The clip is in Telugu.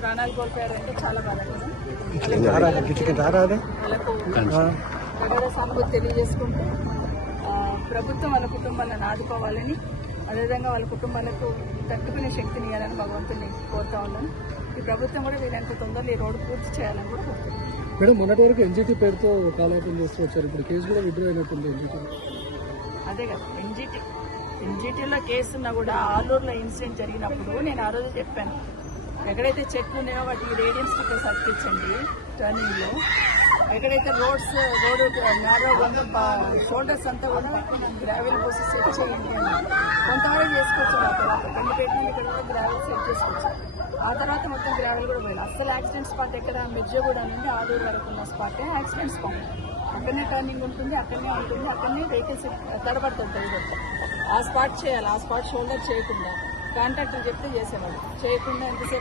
ప్రాణాలు కోల్పోయారంటే చాలా బాధపడదు. వాళ్ళకు సానుభూతి తెలియజేసుకుంటూ ప్రభుత్వం వాళ్ళ కుటుంబాలను ఆదుకోవాలని, అదేవిధంగా వాళ్ళ కుటుంబాలకు తట్టుకునే శక్తిని ఇవ్వాలని భగవంతుని కోరుతా ఉన్నాను. ఈ ప్రభుత్వం కూడా వీరంత తొందరలో ఈ రోడ్డు పూర్తి చేయాలని కూడా కోరుతున్నాను. మేడం, మొన్నటి వరకు ఎన్జిటి పేరుతో కాలయాపన చేస్తూ వచ్చారు, ఇప్పుడు కేసు కూడా విడ్డ్రా అయినట్టుంది ఎన్జిటి. అదే కదా, ఎన్జిటీలో కేసు ఉన్నా కూడా ఆలూరులో ఇన్సిడెంట్ జరిగినప్పుడు నేను ఆ రోజు చెప్పాను, ఎక్కడైతే చెట్లు ఉన్నాయో వాటికి రేడియం స్టిక్కర్స్ అతికించండి టర్నింగ్లో. ఎక్కడైతే రోడ్డు నేరో షోల్డర్స్ అంతా కూడా గ్రావెల్ పోసి సెట్ చేయండి అని కొంతవరకు చేసుకోవచ్చు. ఆ తర్వాత కొన్ని పెట్టిన ఇక్కడ కూడా గ్రావెల్ సెట్ చేసుకోవచ్చు. ఆ తర్వాత మొత్తం గ్రావెల్ కూడా పోయాలి. అసలు యాక్సిడెంట్ స్పాట్ ఎక్కడ మిర్జగూడ నుండి ఆలూరు వరకు ఉన్న స్పాటే యాక్సిడెంట్ స్పాట్. అక్కడనే టర్నింగ్ ఉంటుంది, అక్కడనే వెహికల్స్ తడబడుతుంది. ఆ స్పాట్ చేయాలి. ఆ స్పాట్ షోల్డర్ చేయకుండా కాంట్రాక్టర్ చెప్తే చేసేవాళ్ళు, చేయకుండా ఎంతసేపు